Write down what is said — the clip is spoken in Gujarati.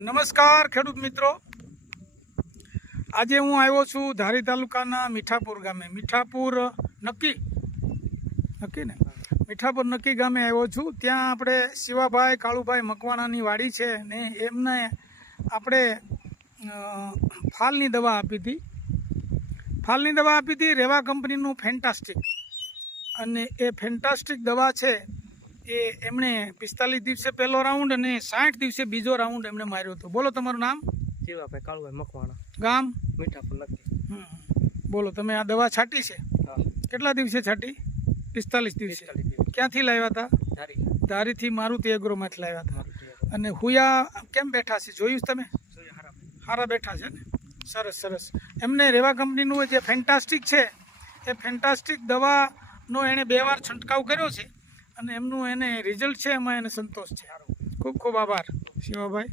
નમસ્કાર ખેડૂત મિત્રો, આજે હું આવ્યો છું ધારી તાલુકાના મીઠાપુર ગામે. મીઠાપુર નક્કી ગામે આવ્યો છું. ત્યાં આપણે શિવાભાઈ કાળુભાઈ મકવાણાની વાડી છે ને એમને આપણે ફાલની દવા આપી હતી. રેવા કંપનીનું ફેન્ટાસ્ટિક, અને એ ફેન્ટાસ્ટિક દવા છે એ એમણે 45 દિવસે પહેલો રાઉન્ડ અને 60 દિવસે બીજો રાઉન્ડ એમણે માર્યો હતો. બોલો તમારું નામ? શિવાભાઈ કાળુભાઈ મકવાણા, ગામ મીઠાપુર નક્કી. બોલો, તમે આ દવા છાંટી છે? કેટલા દિવસે છાંટી? 45 દિવસે. ક્યાંથી લાવ્યા હતા? ધારીથી મારુતિ એગ્રોમાંથી લાવ્યા હતા. અને હુયા કેમ બેઠા છે જોયું તમે? હારા બેઠા છે ને, સરસ સરસ. એમને રેવા કંપનીનું જે ફેન્ટાસ્ટિક છે એ ફેન્ટાસ્ટિક દવાનો એણે 2 વાર છંટકાવ કર્યો છે અને એમનું એને રિઝલ્ટ છે, એમાં એને સંતોષ છે. ખૂબ ખૂબ આભાર શિવાભાઈ.